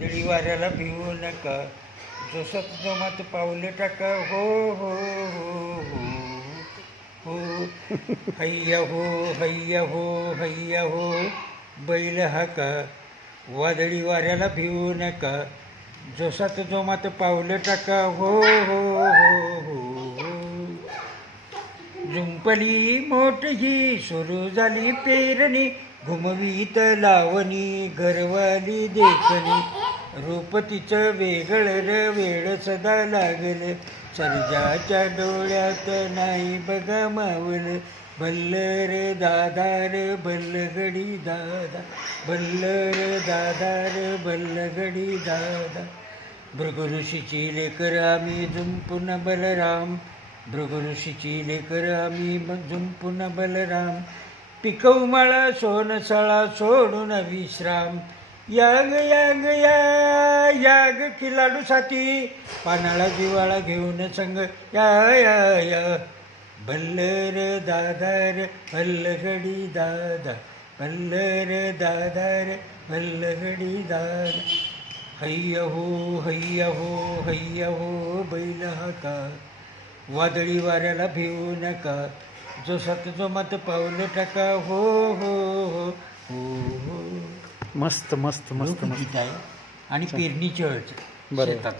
वादळी वाऱ्याला भिवू नका, जसत जोमात पाऊले टाका. हो हो हो हो हो, हैया हो हैया हो हैया हो, बैल हाका. वादळी वाऱ्याला भिवू नका, जोसात जोमात पाऊले टाका. हो हो हो हो हो. जुंपली मोठही सुरू झाली पेरणी, घुमवीत लावणी घरवाली देखणी. रूप तिचं वेगळं र वेळ सदा लागल, सर्जाच्या डोळ्यात नाही बघा मावल. भल्लर दादार भल्लगडी दादा, भल्लर दादार भल्लगडी दादा. भृगऋषीची लेकर आम्ही जुंपून बलराम, भृगऋषीची लेकर आम्ही जुंपून बलराम. पिकवू माळा सोनसळा सोडून विश्राम. याग याग या याग खिलाडू साथी, पानाळा जिवाळा घेऊन संग या या या. भल्लर दादार भल्लगडी दादा, भल्लर दादार भल्लगडी दादा. हैया हो हैया हो हैया हो, बैल हाका. वादळी वाऱ्याला भिवू नका, जोसात जोमात पाऊल टाका. हो हो हो हो हो. मस्त मस्त मस्त मस्त. गीत आहे आणि पेरणीची हळद बरोबर. शेतात.